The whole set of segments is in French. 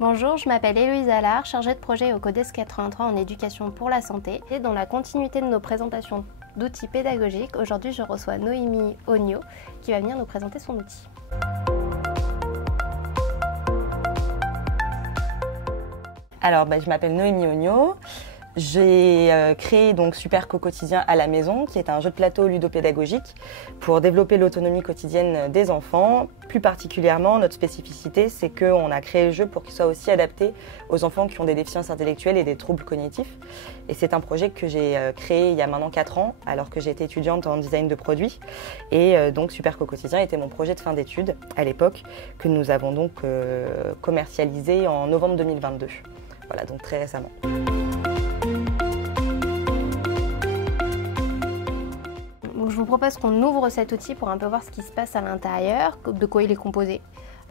Bonjour, je m'appelle Héloïse Allard, chargée de projet au CODES 83 en éducation pour la santé. Et dans la continuité de nos présentations d'outils pédagogiques, aujourd'hui je reçois Noémie Ognot qui va venir nous présenter son outil. Alors, je m'appelle Noémie Ognot. J'ai créé donc Super Co-Quotidien à la maison, qui est un jeu de plateau ludopédagogique pour développer l'autonomie quotidienne des enfants. Plus particulièrement, notre spécificité, c'est qu'on a créé le jeu pour qu'il soit aussi adapté aux enfants qui ont des déficiences intellectuelles et des troubles cognitifs. Et c'est un projet que j'ai créé il y a maintenant 4 ans, alors que j'étais étudiante en design de produits. Et donc Super Co-Quotidien était mon projet de fin d'études à l'époque, que nous avons donc commercialisé en novembre 2022. Voilà, donc très récemment. Donc je vous propose qu'on ouvre cet outil pour un peu voir ce qui se passe à l'intérieur, de quoi il est composé.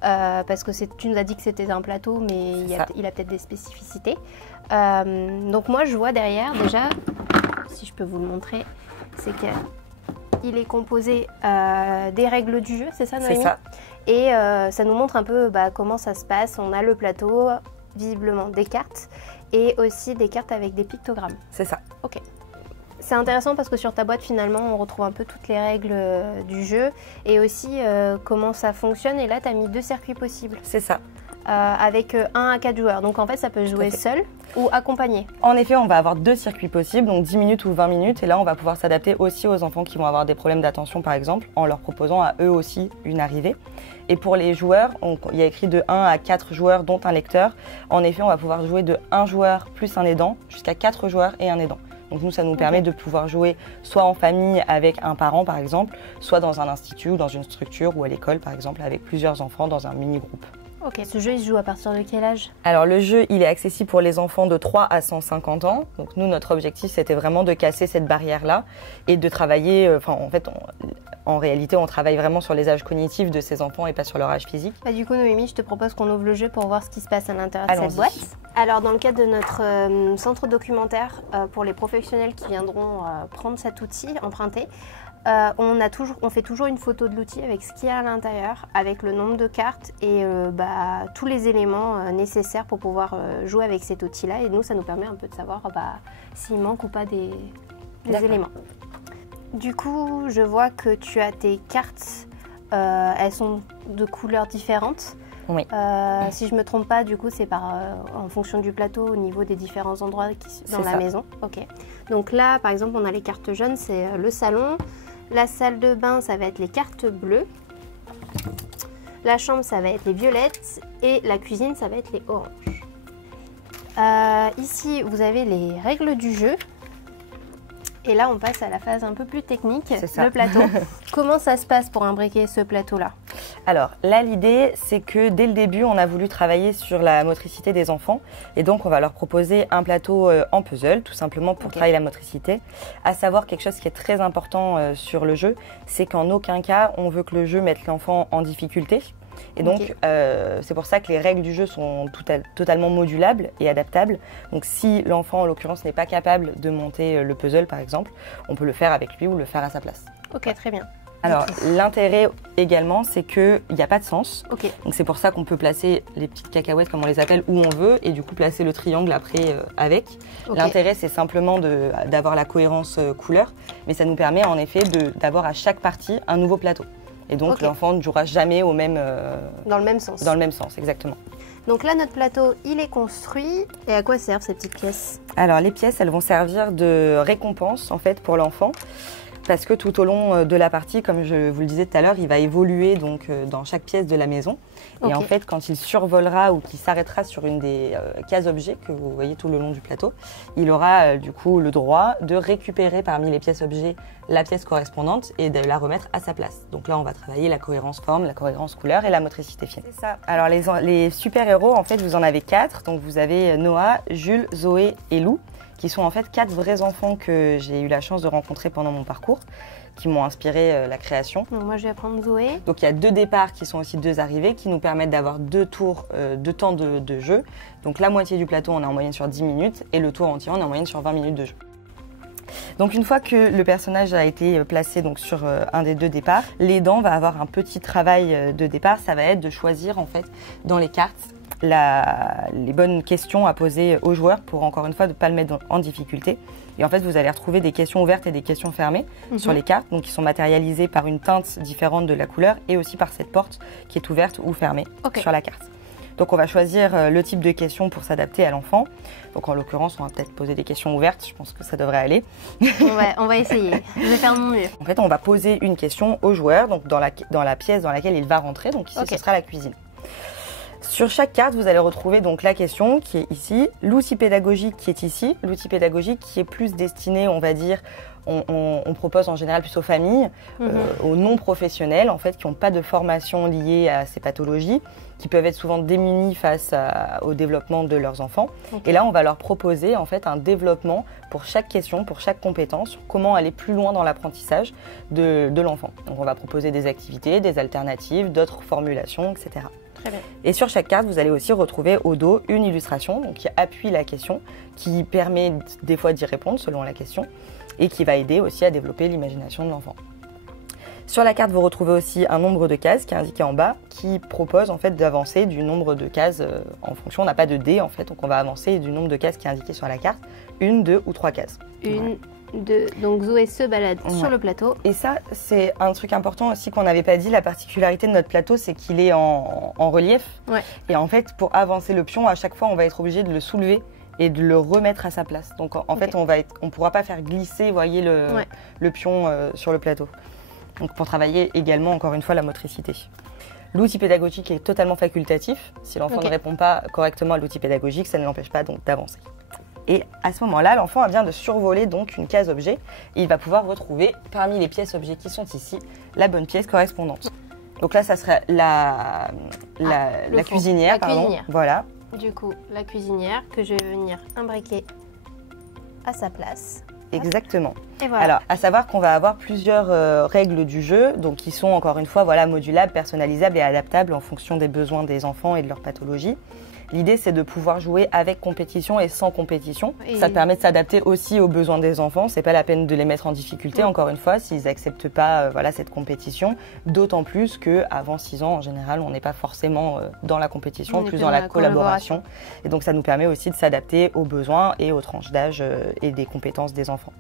Parce que tu nous as dit que c'était un plateau, mais il a peut-être des spécificités. Donc moi je vois derrière déjà, si je peux vous le montrer, c'est qu'il est composé des règles du jeu, c'est ça Noémie? C'est ça. Et ça nous montre un peu comment ça se passe. On a le plateau, visiblement des cartes, et aussi des cartes avec des pictogrammes. C'est ça. Ok. C'est intéressant parce que sur ta boîte, finalement, on retrouve un peu toutes les règles du jeu et aussi comment ça fonctionne. Et là, tu as mis 2 circuits possibles. C'est ça. Avec 1 à 4 joueurs. Donc en fait, ça peut jouer seul ou accompagné. En effet, on va avoir 2 circuits possibles, donc 10 minutes ou 20 minutes. Et là, on va pouvoir s'adapter aussi aux enfants qui vont avoir des problèmes d'attention, par exemple, en leur proposant à eux aussi une arrivée. Et pour les joueurs, il y a écrit de 1 à 4 joueurs, dont un lecteur. En effet, on va pouvoir jouer de 1 joueur plus un aidant, jusqu'à 4 joueurs et un aidant. Donc nous, ça nous permet de pouvoir jouer soit en famille avec un parent, par exemple, soit dans un institut ou dans une structure ou à l'école, par exemple, avec plusieurs enfants dans un mini-groupe. Ok, ce jeu, il se joue à partir de quel âge? Alors le jeu, il est accessible pour les enfants de 3 à 150 ans. Donc nous, notre objectif, c'était vraiment de casser cette barrière-là et de travailler, en réalité, on travaille vraiment sur les âges cognitifs de ces enfants et pas sur leur âge physique. Du coup, Noémie, je te propose qu'on ouvre le jeu pour voir ce qui se passe à l'intérieur de cette boîte. Alors, dans le cadre de notre centre documentaire, pour les professionnels qui viendront prendre cet outil, emprunter, on fait toujours une photo de l'outil avec ce qu'il y a à l'intérieur, avec le nombre de cartes et tous les éléments nécessaires pour pouvoir jouer avec cet outil-là. Et nous, ça nous permet un peu de savoir s'il manque ou pas des éléments. Du coup, je vois que tu as tes cartes, elles sont de couleurs différentes. Oui. Si je ne me trompe pas, du coup, c'est en fonction du plateau au niveau des différents endroits dans la maison. Ok. Donc là, par exemple, on a les cartes jaunes, c'est le salon. La salle de bain, ça va être les cartes bleues. La chambre, ça va être les violettes. Et la cuisine, ça va être les oranges. Ici, vous avez les règles du jeu. Et là, on passe à la phase un peu plus technique, le plateau. Comment ça se passe pour imbriquer ce plateau-là? Alors là, l'idée, c'est que dès le début, on a voulu travailler sur la motricité des enfants. Et donc, on va leur proposer un plateau en puzzle, tout simplement pour travailler la motricité. À savoir, quelque chose qui est très important sur le jeu, c'est qu'en aucun cas, on veut que le jeu mette l'enfant en difficulté. Et donc, c'est pour ça que les règles du jeu sont totalement modulables et adaptables. Donc, si l'enfant, en l'occurrence, n'est pas capable de monter le puzzle, par exemple, on peut le faire avec lui ou le faire à sa place. Ok, très bien. Alors, l'intérêt également, c'est qu'il n'y a pas de sens. Donc, c'est pour ça qu'on peut placer les petites cacahuètes, comme on les appelle, où on veut, et du coup, placer le triangle après avec. L'intérêt, c'est simplement d'avoir la cohérence couleur, mais ça nous permet en effet d'avoir à chaque partie un nouveau plateau. Et donc, l'enfant ne jouera jamais au même... dans le même sens. Dans le même sens, exactement. Donc là, notre plateau, il est construit. Et à quoi servent ces petites pièces? Alors, les pièces, elles vont servir de récompense, en fait, pour l'enfant. Parce que tout au long de la partie, comme je vous le disais tout à l'heure, il va évoluer donc, dans chaque pièce de la maison. Et en fait, quand il survolera ou qu'il s'arrêtera sur une des cases objets que vous voyez tout le long du plateau, il aura du coup le droit de récupérer parmi les pièces objets la pièce correspondante et de la remettre à sa place. Donc là, on va travailler la cohérence forme, la cohérence couleur et la motricité fine. C'est ça. Alors les super-héros, en fait, vous en avez 4. Donc vous avez Noah, Jules, Zoé et Lou, qui sont en fait 4 vrais enfants que j'ai eu la chance de rencontrer pendant mon parcours, qui m'ont inspiré la création. Donc moi je vais prendre Zoé. Donc il y a 2 départs qui sont aussi 2 arrivées qui nous permettent d'avoir 2 tours de temps de jeu. Donc la moitié du plateau on est en moyenne sur 10 minutes et le tour entier on est en moyenne sur 20 minutes de jeu. Donc une fois que le personnage a été placé donc sur un des 2 départs, l'aidant va avoir un petit travail de départ. Ça va être de choisir en fait dans les cartes les bonnes questions à poser aux joueurs pour encore une fois ne pas le mettre en difficulté. Et en fait, vous allez retrouver des questions ouvertes et des questions fermées sur les cartes, donc qui sont matérialisées par une teinte différente de la couleur et aussi par cette porte qui est ouverte ou fermée sur la carte. Donc on va choisir le type de questions pour s'adapter à l'enfant. Donc en l'occurrence, on va peut-être poser des questions ouvertes, je pense que ça devrait aller. On va essayer, je vais faire mon mieux. En fait, on va poser une question au joueur, donc dans la pièce dans laquelle il va rentrer, donc ici ce sera la cuisine. Sur chaque carte, vous allez retrouver donc la question qui est ici, l'outil pédagogique qui est ici, l'outil pédagogique qui est plus destiné, on va dire, on propose en général plus aux familles, aux non-professionnels en fait, qui n'ont pas de formation liée à ces pathologies, qui peuvent être souvent démunis face au développement de leurs enfants. Et là, on va leur proposer en fait un développement pour chaque question, pour chaque compétence, sur comment aller plus loin dans l'apprentissage de l'enfant. Donc on va proposer des activités, des alternatives, d'autres formulations, etc. Très bien. Et sur chaque carte, vous allez aussi retrouver au dos une illustration donc qui appuie la question, qui permet des fois d'y répondre selon la question et qui va aider aussi à développer l'imagination de l'enfant. Sur la carte, vous retrouvez aussi un nombre de cases qui est indiqué en bas, qui propose en fait d'avancer du nombre de cases en fonction. On n'a pas de dés en fait, donc on va avancer du nombre de cases qui est indiqué sur la carte, 1, 2 ou 3 cases. Donc Zoé se balade sur le plateau. Et ça, c'est un truc important aussi qu'on n'avait pas dit. La particularité de notre plateau, c'est qu'il est en relief. Et en fait, pour avancer le pion, à chaque fois, on va être obligé de le soulever et de le remettre à sa place. Donc en fait, on ne pourra pas faire glisser, vous voyez, le pion sur le plateau. Donc pour travailler également, encore une fois, la motricité. L'outil pédagogique est totalement facultatif. Si l'enfant ne répond pas correctement à l'outil pédagogique, ça ne l'empêche pas donc d'avancer. Et à ce moment-là, l'enfant vient de survoler donc une case objet et il va pouvoir retrouver parmi les pièces objets qui sont ici la bonne pièce correspondante. Donc là, ça serait la cuisinière. Voilà. Du coup, la cuisinière que je vais venir imbriquer à sa place. Exactement. Et voilà. Alors, à savoir qu'on va avoir plusieurs règles du jeu, donc qui sont encore une fois modulables, personnalisables et adaptables en fonction des besoins des enfants et de leur pathologie. L'idée, c'est de pouvoir jouer avec compétition et sans compétition. Ça permet de s'adapter aussi aux besoins des enfants. C'est pas la peine de les mettre en difficulté, encore une fois, s'ils n'acceptent pas cette compétition. D'autant plus qu'avant 6 ans, en général, on n'est pas forcément dans la compétition, plus dans la collaboration. Et donc, ça nous permet aussi de s'adapter aux besoins et aux tranches d'âge et des compétences des enfants.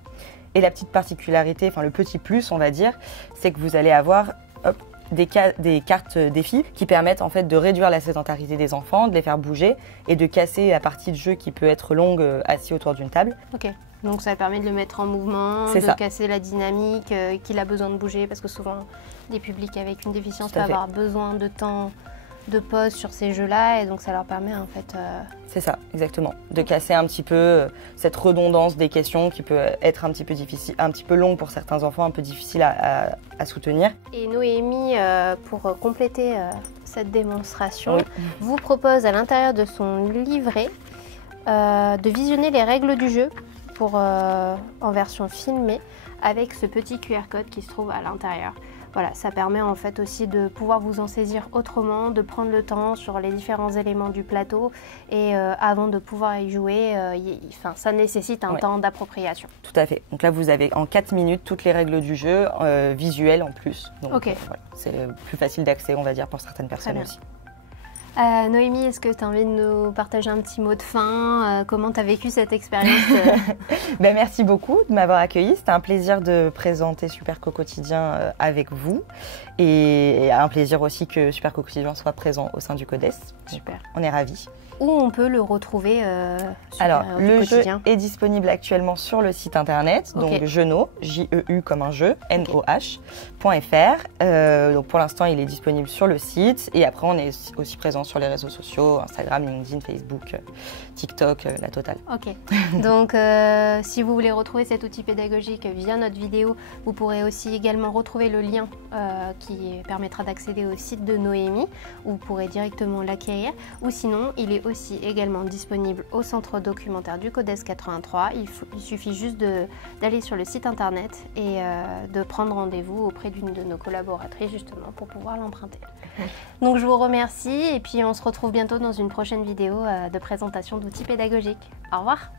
Et la petite particularité, enfin le petit plus, on va dire, c'est que vous allez avoir des cartes défis qui permettent en fait de réduire la sédentarité des enfants, de les faire bouger et de casser la partie de jeu qui peut être longue assis autour d'une table. Ok, donc ça permet de le mettre en mouvement, de casser la dynamique, qu'il a besoin de bouger parce que souvent les publics avec une déficience peuvent avoir besoin de temps de pause sur ces jeux-là et donc ça leur permet en fait... C'est ça, exactement. De casser un petit peu cette redondance des questions qui peut être un petit peu difficile, un petit peu longue pour certains enfants, un peu difficile à soutenir. Et Noémie, pour compléter cette démonstration, vous propose à l'intérieur de son livret de visionner les règles du jeu en version filmée avec ce petit QR code qui se trouve à l'intérieur. Voilà, ça permet en fait aussi de pouvoir vous en saisir autrement, de prendre le temps sur les différents éléments du plateau et avant de pouvoir y jouer, ça nécessite un temps d'appropriation. Tout à fait. Donc là, vous avez en 4 minutes toutes les règles du jeu, visuelles en plus. Donc voilà, c'est plus facile d'accès, on va dire, pour certaines personnes aussi. Noémie, est-ce que tu as envie de nous partager un petit mot de fin? Comment tu as vécu cette expérience? Merci beaucoup de m'avoir accueillie. C'était un plaisir de présenter Super Co-Quotidien avec vous. Et un plaisir aussi que Super Co-Quotidien soit présent au sein du CODES. Super. Donc, on est ravis. Où on peut le retrouver Alors, le jeu est disponible actuellement sur le site internet, donc Jeuno, J-E-U comme un jeu, N-O-H.fr. Donc pour l'instant, il est disponible sur le site et après, on est aussi présent sur les réseaux sociaux, Instagram, LinkedIn, Facebook, TikTok, la totale. Ok. Donc, si vous voulez retrouver cet outil pédagogique via notre vidéo, vous pourrez aussi également retrouver le lien qui permettra d'accéder au site de Noémie où vous pourrez directement l'acquérir. Ou sinon, il est aussi également disponible au centre documentaire du CODES 83. Il suffit juste d'aller sur le site internet et de prendre rendez-vous auprès d'une de nos collaboratrices justement pour pouvoir l'emprunter. Donc je vous remercie et puis on se retrouve bientôt dans une prochaine vidéo de présentation d'outils pédagogiques. Au revoir.